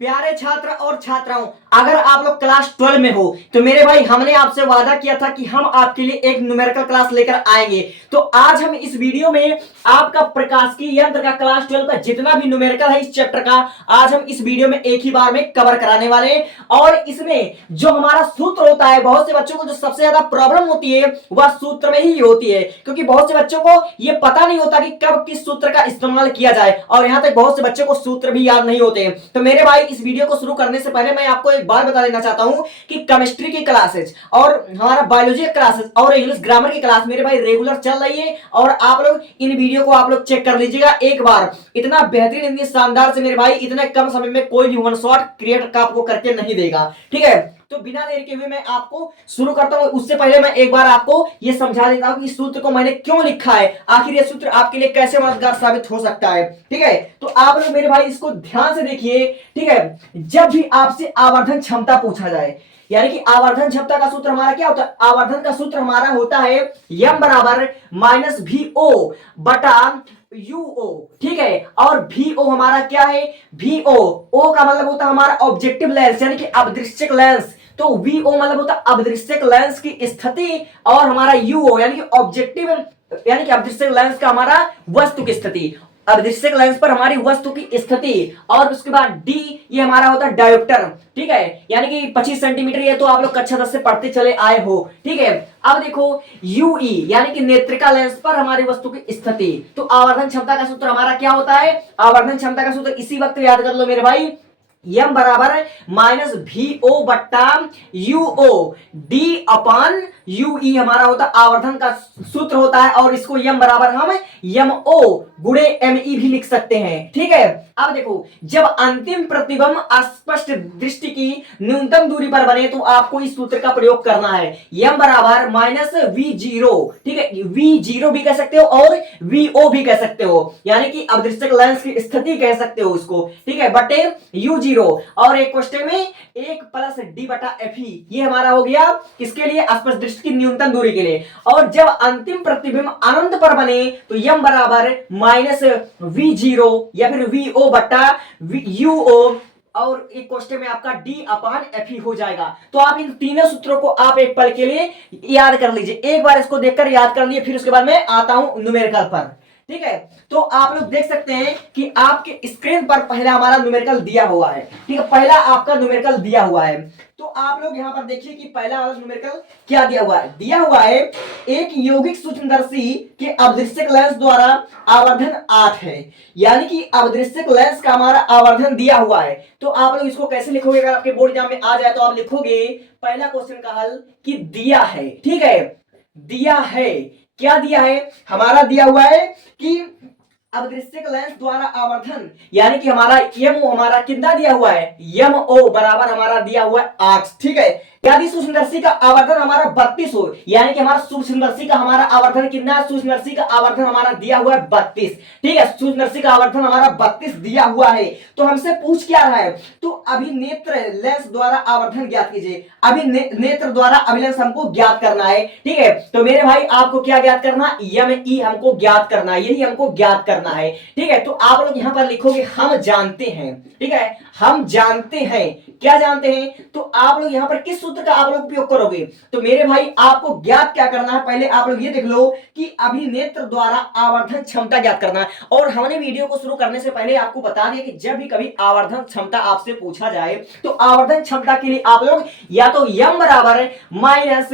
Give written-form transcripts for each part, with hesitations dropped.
प्यारे छात्र और छात्राओं, अगर आप लोग क्लास 12 में हो तो मेरे भाई हमने आपसे वादा किया था कि हम आपके लिए एक न्यूमेरिकल क्लास लेकर आएंगे। तो आज हम इस वीडियो में आपका प्रकाशिकी यंत्र का क्लास 12 का जितना भी न्यूमेरिकल है इस चैप्टर का आज हम इस वीडियो में एक ही बार में कवर कराने वाले हैं। और इसमें जो हमारा सूत्र होता है, बहुत से बच्चों को जो सबसे ज्यादा प्रॉब्लम होती है वह सूत्र में ही होती है, क्योंकि बहुत से बच्चों को यह पता नहीं होता कि कब किस सूत्र का इस्तेमाल किया जाए, और यहां तक बहुत से बच्चों को सूत्र भी याद नहीं होते। तो मेरे भाई इस वीडियो को शुरू करने से पहले मैं आपको एक बार बता देना चाहता हूं कि केमिस्ट्री की क्लासेस और हमारा बायोलॉजी क्लासेस और इंग्लिश ग्रामर की क्लास मेरे भाई रेगुलर चल रही है, और आप लोग इन वीडियो को आप लोग चेक कर लीजिएगा एक बार। इतना बेहतरीन, इतनी शानदार से मेरे भाई इतने कम समय में कोई भी वन शॉट क्रिएट का आपको करके नहीं देगा। ठीक है, तो बिना देर के हुए मैं आपको शुरू करता हूं। उससे पहले मैं एक बार आपको यह समझा देता हूं कि इस सूत्र को मैंने क्यों लिखा है, आखिर यह सूत्र आपके लिए कैसे मददगार साबित हो सकता है। ठीक है, तो आप लोग मेरे भाई इसको ध्यान से देखिए। ठीक है, जब भी आपसे आवर्धन क्षमता पूछा जाए, यानी कि आवर्धन क्षमता का सूत्र हमारा क्या होता है, आवर्धन का सूत्र हमारा होता है m बराबर माइनस VO बटा UO। ठीक है, और VO हमारा क्या है, VO O का मतलब होता है हमारा ऑब्जेक्टिव लेंस यानी कि अदृश्यक लेंस, तो VO मतलब होता है अदृश्यक लेंस की स्थिति, और हमारा UO यानी कि ऑब्जेक्टिव यानी कि अदृश्यक लेंस का हमारा वस्तु की स्थिति, अदृश्यक लेंस पर हमारी वस्तु की स्थिति। और उसके बाद डी, ये हमारा होता है डायोप्टर। ठीक है, यानी कि 25 सेंटीमीटर, ये तो आप लोग कक्षा 10 से पढ़ते चले आए हो। ठीक है, अब देखो यूई यानी कि नेत्रिका लेंस पर हमारी वस्तु की स्थिति। तो आवर्धन क्षमता का सूत्र हमारा क्या होता है, आवर्धन क्षमता का सूत्र इसी वक्त याद कर लो मेरे भाई, m बराबर माइनस VO बट्टा UO डी अपान UE हमारा होता आवर्धन का सूत्र होता है, और इसको m बराबर हम MO गुणे ME भी लिख सकते हैं। ठीक है, अब देखो जब अंतिम प्रतिबिंब अस्पष्ट दृष्टि की न्यूनतम दूरी पर बने तो आपको इस सूत्र का प्रयोग करना है, m बराबर माइनस V0। ठीक है, V0 भी कह सकते हो और VO भी कह सकते हो, यानी कि अदृश्यक लेंस की स्थिति कह सकते हो उसको। ठीक है, बटे U0, और एक क्वेश्चन में 1 प्लस D बटा FE, ये हमारा हो गया किसके लिए, अस्पष्ट दृष्टि की न्यूनतम दूरी के लिए। और जब अंतिम प्रतिबिंब अनंत पर बने तो m बराबर माइनस V0 या फिर VO बटा UO, और एक क्वेश्चन में आपका D अपान FE हो जाएगा। तो आप इन तीनों सूत्रों को आप एक पल के लिए याद कर लीजिए, एक बार इसको देखकर याद कर लिए, फिर उसके बाद मैं आता हूं न्यूमेरिकल पर। ठीक है, तो आप लोग देख सकते हैं कि आपके स्क्रीन पर पहला हमारा न्यूमेरिकल दिया हुआ है। ठीक है, पहला आपका न्यूमेरिकल दिया हुआ है, तो आप लोग यहां पर देखिए कि पहला वाला न्यूमेरिकल क्या दिया हुआ है, दिया हुआ है एक यौगिक सूक्ष्मदर्शी के अदृश्यक लेंस द्वारा आवर्धन 8 है, यानी कि अदृश्यक लेंस का हमारा आवर्धन दिया हुआ है। तो आप लोग इसको कैसे लिखोगे, अगर आपके बोर्ड एग्जाम में आ जाए तो आप लिखोगे पहला क्वेश्चन का हल कि दिया है। ठीक है, दिया है, क्या दिया है, हमारा दिया हुआ है कि अदृश्यक लेंस द्वारा आवर्धन, यानी कि हमारा MO हमारा कितना दिया हुआ है, MO बराबर हमारा दिया हुआ है 8। ठीक है, यदि सूक्ष्मदर्शी का आवर्धन हमारा 32 हो, यानी कि हमारा सूक्ष्मदर्शी का हमारा आवर्धन कितना है, सूक्ष्मदर्शी का आवर्धन हमारा दिया हुआ है 32। ठीक है, सूक्ष्मदर्शी का आवर्धन हमारा 32 दिया हुआ है, तो हमसे पूछ क्या रहा है, तो अभिनेत्र लेंस द्वारा आवर्धन ज्ञात कीजिए। अभिनेत्र द्वारा अभिलेंस हमको ज्ञात करना है। ठीक है, तो मेरे भाई आपको क्या ज्ञात करना, ME हमको ज्ञात करना है, यही हमको ज्ञात करना है। ठीक है, तो आप लोग यहां पर लिखोगे हम जानते हैं। ठीक है, हम जानते हैं, क्या जानते हैं, तो आप लोग यहां पर किस सूत्र का आप लोग उपयोग करोगे, तो मेरे भाई आपको ज्ञात क्या करना है, पहले आप लोग ये देख लो कि अभिनेत्र द्वारा आवर्धन क्षमता ज्ञात करना है। और हमने वीडियो को शुरू करने से पहले आपको बता दिया कि जब भी कभी आवर्धन क्षमता आपसे पूछा जाए तो आवर्धन क्षमता के लिए आप लोग या तो m बराबर माइनस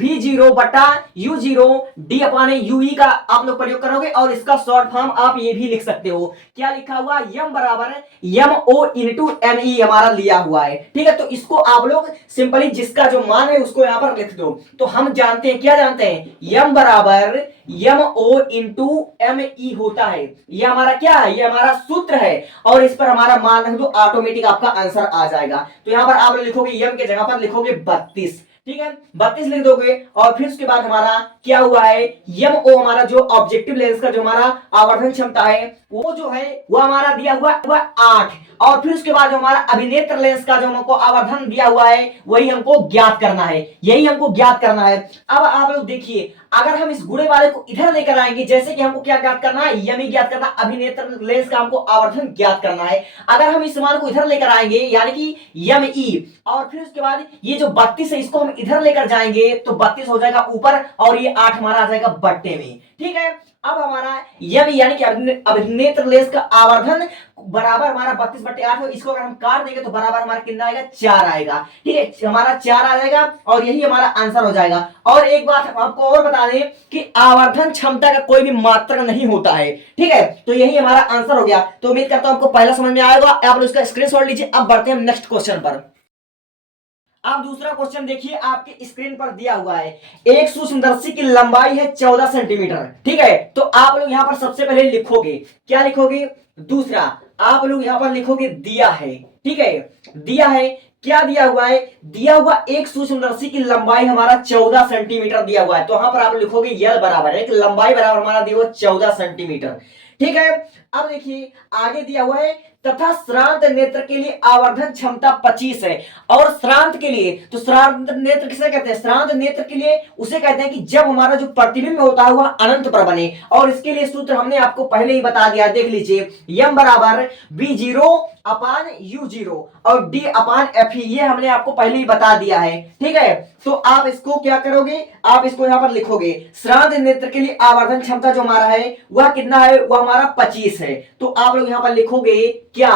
V0 बटा U0 D अपान UE का आप लोग प्रयोग करोगे, और इसका शॉर्ट फॉर्म आप ये भी लिख सकते हो, क्या लिखा हुआ, m बराबर MO इंटू ME हमारा लिया हुआ है। ठीक है, तो इसको आप लोग सिंपली जिसका जो मान है उसको यहां पर लिख दो। तो हम जानते हैं, क्या जानते हैं, m बराबर MO इंटू ME होता है, ये हमारा क्या है, ये हमारा सूत्र है, और इस पर हमारा मान रख दो, ऑटोमेटिक आपका आंसर आ जाएगा। तो यहां पर आप लिखोगे m के जगह पर लिखोगे 32। ठीक है, 32 लिख दोगे, और फिर उसके बाद हमारा क्या हुआ है, MO हमारा जो ऑब्जेक्टिव लेंस का जो हमारा आवर्धन क्षमता है वो जो है वो हमारा दिया हुआ 8, और फिर उसके बाद जो हमारा अभिनेत्र लेंस का जो हमको आवर्धन दिया हुआ है वही हमको ज्ञात करना है, यही हमको ज्ञात करना है। अब आप लोग देखिए, अगर हम इस गुणे वाले को इधर लेकर आएंगे, जैसे कि हमको क्या ज्ञात करना है, यमी ज्ञात करना, अभिनेत्र लेंस का हमको आवर्धन ज्ञात करना है। अगर हम इस मान को इधर लेकर आएंगे यानी कि यम ई, और फिर उसके बाद ये जो 32 है इसको हम इधर लेकर जाएंगे तो 32 हो जाएगा ऊपर, और ये 8 हमारा आ जाएगा बट्टे में। ठीक है, अब हमारा यम यानी कि अभिनेत्र लेंस का आवर्धन बराबर हमारा 32/8 हो, इसको अगर हम काट देंगे तो बराबर हमारा कितना आएगा, 4 आएगा। ठीक है, हमारा 4 आ जाएगा और यही हमारा आंसर हो जाएगा। और एक बात हम आपको और बता दें कि आवर्धन क्षमता का कोई भी मात्रक नहीं होता है। ठीक है, तो यही हमारा आंसर हो गया। तो उम्मीद करता हूं आपको पहला समझ में आएगा। आप लोग इसका स्क्रीनशॉट लीजिए। अब बढ़ते हैं नेक्स्ट क्वेश्चन पर। अब दूसरा क्वेश्चन देखिए, आपके स्क्रीन पर दिया हुआ है, एक सूक्ष्मदर्शी की लंबाई है 14 सेंटीमीटर। ठीक है, तो आप लोग यहां पर सबसे पहले लिखोगे, क्या लिखोगे, दूसरा आप लोग यहां पर लिखोगे दिया है। ठीक है, दिया है, क्या दिया हुआ है, दिया हुआ एक सूक्ष्मदर्शी की लंबाई हमारा 14 सेंटीमीटर दिया हुआ है। तो यहां पर आप लिखोगे यल बराबर है, लंबाई बराबर हमारा दिया हुआ 14 सेंटीमीटर। ठीक है, अब देखिए आगे दिया हुआ है, तथा श्रांत नेत्र के लिए आवर्धन क्षमता 25 है। और श्रांत के लिए, तो श्रांत नेत्र किसे कहते हैं, श्रांत नेत्र के लिए उसे कहते हैं कि जब हमारा जो प्रतिबिंब होता है वह अनंत पर बने। और इसके लिए सूत्र हमने आपको पहले ही बता दिया, देख लीजिए, यम बराबर B0/U0 और D/Fe, ये हमने आपको पहले ही बता दिया है। ठीक है, तो आप इसको क्या करोगे, आप इसको यहां पर लिखोगे, श्रांत नेत्र के लिए आवर्धन क्षमता जो हमारा है वह कितना है, वह हमारा 25 है। तो आप लोग यहां पर लिखोगे क्या,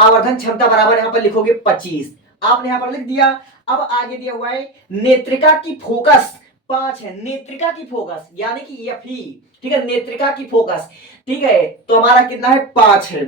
आवर्धन क्षमता बराबर यहां पर लिखोगे 25, आपने यहां पर लिख दिया। अब आगे दिया हुआ है, नेत्रिका की फोकस 5 है, नेत्रिका की फोकस यानी कि Fe। ठीक है, नेत्रिका की फोकस, ठीक है, तो हमारा कितना है, 5 है।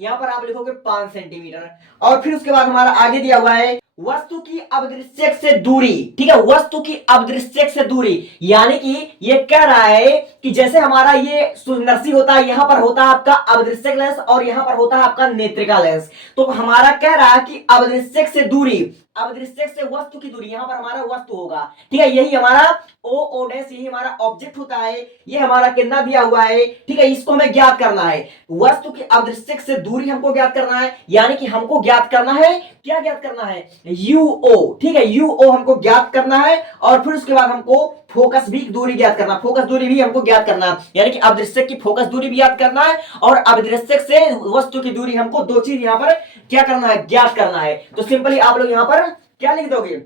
यहां पर आप लिखोगे 5 सेंटीमीटर। और फिर उसके बाद हमारा आगे दिया हुआ है, वस्तु की अवदृश्यक से दूरी। ठीक है, वस्तु की अवदृश्यक से दूरी यानी कि ये कह रहा है कि जैसे हमारा ये सूक्ष्मदर्शी होता है, यहां पर होता है आपका अवदृश्यक लेंस और यहां पर होता है आपका नेत्रिका लेंस। तो हमारा कह रहा है कि अवदृश्यक से दूरी, अवदृश्यक से वस्तु की दूरी, यहां पर हमारा वस्तु होगा। ठीक है, यही हमारा ओ डैश, यही हमारा ऑब्जेक्ट होता है, ये हमारा कितना दिया हुआ है। ठीक है, इसको हमें ज्ञात करना है, वस्तु की अवदृश्यक से दूरी हमको ज्ञात करना है, यानी कि हमको ज्ञात करना है, क्या ज्ञात करना है, UO। ठीक है, UO हमको ज्ञात करना है। और फिर उसके बाद हमको फोकस भी दूरी ज्ञात करना, फोकस दूरी भी हमको ज्ञात करना है, यानी कि अवदृश्यक की फोकस दूरी भी ज्ञात करना है और अवदृश्यक से वस्तु की दूरी, हमको दो चीज यहां पर क्या करना है, ज्ञात करना है। तो सिंपली आप लोग यहां पर क्या लिख दोगे,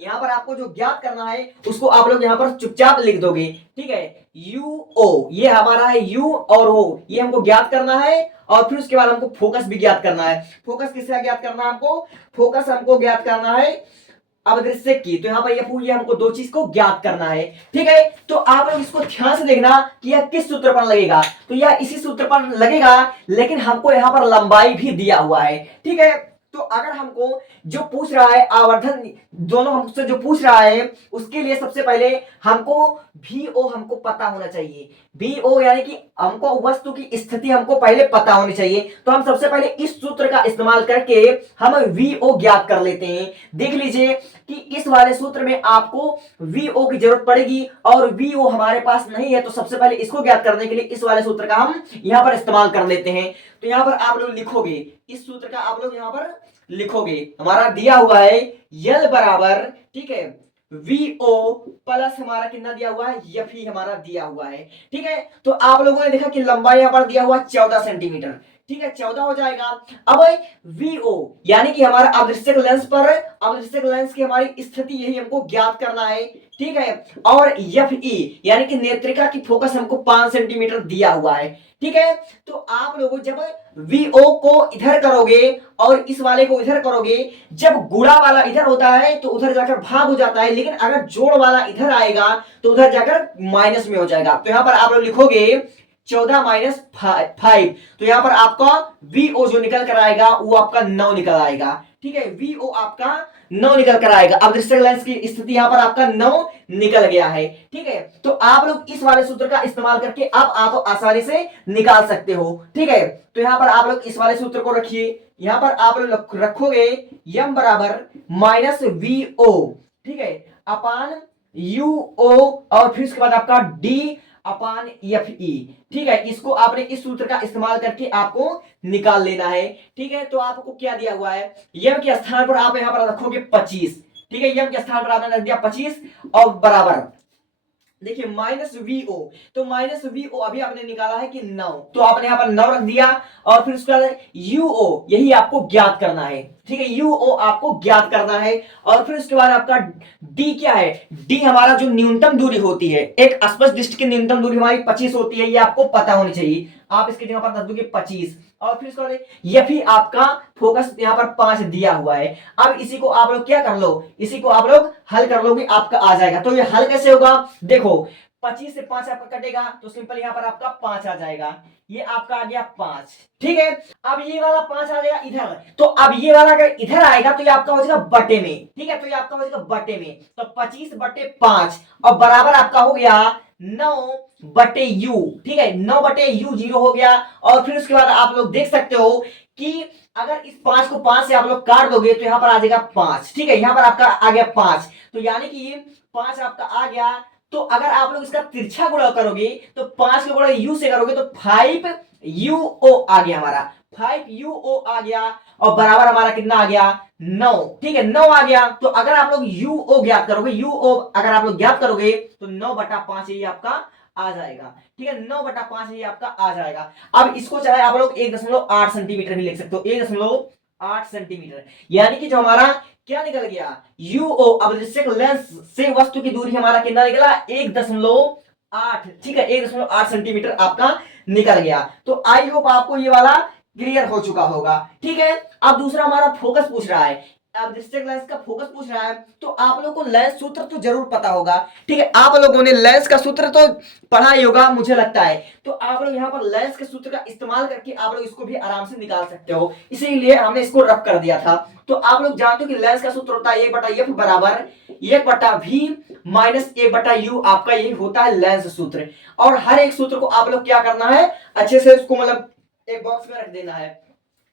यहां पर आपको जो ज्ञात करना है उसको आप लोग यहां पर चुपचाप लिख दोगे। ठीक है, UO ये हमारा है, U और O ये हमको ज्ञात करना है। और फिर उसके बाद हमको फोकस भी ज्ञात करना है। फोकस किसका ज्ञात करना है हमको, फोकस हमको ज्ञात करना है अवदृश्यक की। तो यहां पर ये हमको दो चीज को ज्ञात करना है। ठीक है, तो आप लोग इसको ध्यान से देखना कि यह किस सूत्र पर लगेगा। तो यह इसी सूत्र पर लगेगा, लेकिन हमको यहां पर लंबाई भी दिया हुआ है। ठीक है, तो अगर हमको जो पूछ रहा है आवर्धन, दोनों हमसे जो पूछ रहा है, उसके लिए सबसे पहले हमको VO हमको पता होना चाहिए। VO यानी कि हमको वस्तु की स्थिति हमको पहले पता होनी चाहिए। तो हम सबसे पहले इस सूत्र का इस्तेमाल करके हम VO ज्ञात कर लेते हैं। देख लीजिए कि इस वाले सूत्र में आपको VO की जरूरत पड़ेगी और VO हमारे पास नहीं है, तो सबसे पहले इसको ज्ञात करने के लिए इस वाले सूत्र का हम यहां पर इस्तेमाल कर लेते हैं। तो यहां पर आप लोग लिखोगे, इस सूत्र का आप लोग यहां पर लिखोगे, हमारा दिया हुआ है यल बराबर, ठीक है, VO प्लस हमारा कितना दिया हुआ है, Fe हमारा दिया हुआ है। ठीक है, तो आप लोगों ने देखा कि लंबाई यहां पर दिया हुआ 14 सेंटीमीटर। ठीक है, 14 हो जाएगा। अब VO यानी कि हमारा अवदृश्यक लेंस पर, अवदृश्यक लेंस की हमारी स्थिति यही हमको ज्ञात करना है। ठीक है, और Fe यानी कि नेत्रिका की फोकस हमको 5 सेंटीमीटर दिया हुआ है। ठीक है, तो आप लोग जब VO को इधर करोगे और इस वाले को इधर करोगे, जब गुणा वाला इधर होता है तो उधर जाकर भाग हो जाता है, लेकिन अगर जोड़ वाला इधर आएगा तो उधर जाकर माइनस में हो जाएगा। तो यहां पर आप लोग लिखोगे 14 - 5, तो यहां पर आपका VO जो निकल कर आएगा वो आपका 9 निकल आएगा। ठीक है, VO आपका 9 निकल कर आएगा। अवदृश्यक लेंस की स्थिति यहां पर आपका 9 निकल गया है। ठीक है, तो आप लोग इस वाले सूत्र का इस्तेमाल करके अब आप आसानी से निकाल सकते हो। ठीक है, तो यहां पर आप लोग इस वाले सूत्र को रखिए, यहां पर आप लोग रखोगे यम बराबर -VO, ठीक है, अपान UO और फिर उसके बाद आपका D अपान एफ ई। ठीक है, इसको आपने इस सूत्र का इस्तेमाल करके आपको निकाल लेना है। ठीक है, तो आपको क्या दिया हुआ है, यम के स्थान पर आप यहां पर रखोगे 25। ठीक है, यम के स्थान पर आपने रख दिया 25 और बराबर देखिए माइनस वीओ। तो माइनस वीओ अभी आपने निकाला है कि 9, तो आपने यहां पर 9 रख दिया और फिर उसके बाद यूओ यही आपको ज्ञात करना है। ठीक है, यूओ आपको ज्ञात करना है और फिर उसके बाद आपका डी क्या है, डी हमारा जो न्यूनतम दूरी होती है, एक स्पष्ट डिस्क की न्यूनतम दूरी हमारी 25 होती है, ये आपको पता होनी चाहिए। आप इसके जगह पर रख दोगे 25 और फिर इसको यह भी आपका फोकस यहाँ पर 5 दिया हुआ है। अब इसी को आप लोग क्या कर लो, इसी को आप लोग हल कर लोगे, आपका आ जाएगा। तो ये हल कैसे होगा, देखो 25 से 5 आपका कटेगा तो सिंपल यहाँ पर आपका 5 आ जाएगा, ये आपका आ गया 5। ठीक है, अब ये वाला 5 आ जाएगा इधर, तो अब ये वाला अगर इधर आएगा तो ये आपका हो जाएगा बटे में। ठीक है, तो ये आपका हो जाएगा बटे में, तो 25 बटे 5 और बराबर आपका हो गया 9 बटे यू। ठीक है, 9 बटे यू 0 हो गया और फिर उसके बाद आप लोग देख सकते हो कि अगर इस 5 को 5 से आप लोग काट दोगे तो यहां पर आ जाएगा 5। ठीक है, यहां पर आपका आ गया 5, तो यानी कि ये 5 आपका आ गया। तो अगर आप लोग इसका तिरछा गुणा करोगे तो 5 का गुणा यू से करोगे तो 5 यूओ आ गया हमारा, 5 यूओ आ गया और बराबर हमारा कितना आ गया 9। ठीक है, 9 आ गया। तो अगर आप लोग यूओ ज्ञात करोगे, यूओ अगर आप लोग ज्ञात करोगे तो 9/5 ये आपका आ जाएगा। ठीक है, 9/5 ये आपका आ जाएगा। अब इसको चाहे आप लोग 1.8 सेंटीमीटर भी लिख सकते हो, 1.8 सेंटीमीटर, यानी कि जो हमारा क्या निकल गया यूओ, अब लेंस से वस्तु की दूरी हमारा कितना निकला 1.8। ठीक है, 1.8 सेंटीमीटर आपका निकल गया। तो आई होप आपको ये वाला क्लियर हो चुका होगा। ठीक है, अब दूसरा हमारा फोकस पूछ रहा है, अब डिस्ट्रिक्ट लेंस का फोकस पूछ रहा है, तो आप लोगों को लेंस सूत्र तो जरूर पता होगा। ठीक है, आप लोगों ने लेंस का सूत्र तो पढ़ा ही होगा मुझे लगता है, तो आप लोग यहाँ पर लेंस के सूत्र का इस्तेमाल करके आप लोग इसको भी आराम से निकाल सकते हो, इसीलिए हमने इसको रफ कर दिया था। तो आप लोग जानते हो कि लेंस का सूत्र होता है 1/f बराबर 1/v माइनस 1/u, आपका यही होता है लेंस सूत्र। और हर एक सूत्र को आप लोग क्या करना है, अच्छे से उसको मतलब एक बॉक्स में रख देना है।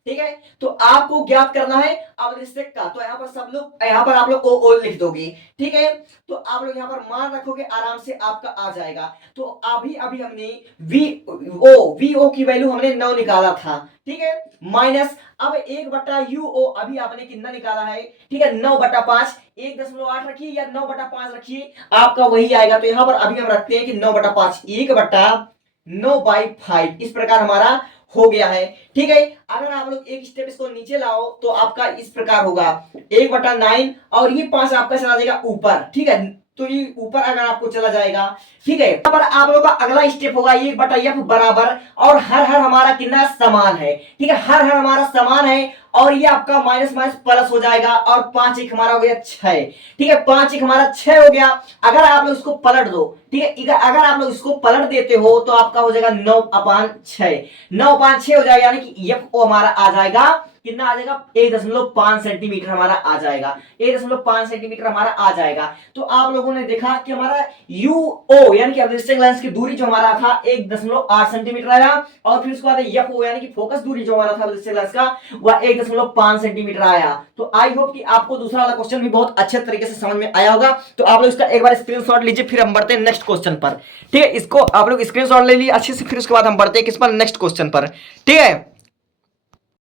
ठीक है, तो आपको ज्ञात करना है अब डिस्ट्रिक्ट का, तो यहाँ पर सब लोग यहाँ पर आप लोग ओ लिख दोगे। ठीक है, तो आप लोग यहाँ पर मान रखोगे, आराम से आपका आ जाएगा। तो अभी हमने वीओ की वैल्यू हमने 9 निकाला था। ठीक है, माइनस अब 1/यूओ अभी आपने कितना निकाला है, ठीक है 9/5, 1.8 रखिए या 9/5 रखिए, आपका वही आएगा। तो यहाँ पर अभी हम रखते हैं कि 9/5, 1/9/5 इस प्रकार हमारा हो गया है। ठीक है, अगर आप लोग एक स्टेप इसको नीचे लाओ तो आपका इस प्रकार होगा 1/9 और ये 5 आपका चला जाएगा ऊपर। ठीक है, तो ये ऊपर अगर आपको चला जाएगा। ठीक है, यहाँ पर आप लोगों का अगला स्टेप होगा 1/f बराबर, और हर हमारा कितना समान है। ठीक है, हर हमारा समान है और ये आपका माइनस माइनस प्लस हो जाएगा और 5 1 हमारा हो गया 6। ठीक है, 5 1 हमारा 6 हो गया। अगर आप लोग इसको पलट दो, ठीक है, अगर आप लोग इसको पलट देते हो तो आपका हो जाएगा 9/6, 9/6 हो जाएगा, यानी कि एफ ओ हमारा आ जाएगा कितना आ जाएगा 1.5 सेंटीमीटर हमारा आ जाएगा, 1.5 सेंटीमीटर हमारा आ जाएगा। तो आप लोगों ने देखा कि हमारा यूओ यानी कि डिस्टेंस लेंस की दूरी जो हमारा था 1.8 सेंटीमीटर आया और फिर उसके बाद एफओ यानी कि फोकस दूरी जो हमारा था डिस्टेंस लेंस का वह 1.5 सेंटीमीटर आया। तो आई होप कि आपको दूसरा वाला क्वेश्चन भी बहुत अच्छे तरीके से समझ में आया होगा। तो आप लोग इसका एक बार स्क्रीनशॉट लीजिए, फिर हम बढ़ते हैं नेक्स्ट क्वेश्चन पर। ठीक है, इसको आप लोग स्क्रीनशॉट ले लीजिए अच्छे से, फिर उसके बाद हम बढ़ते हैं किस पर, नेक्स्ट क्वेश्चन पर। ठीक है,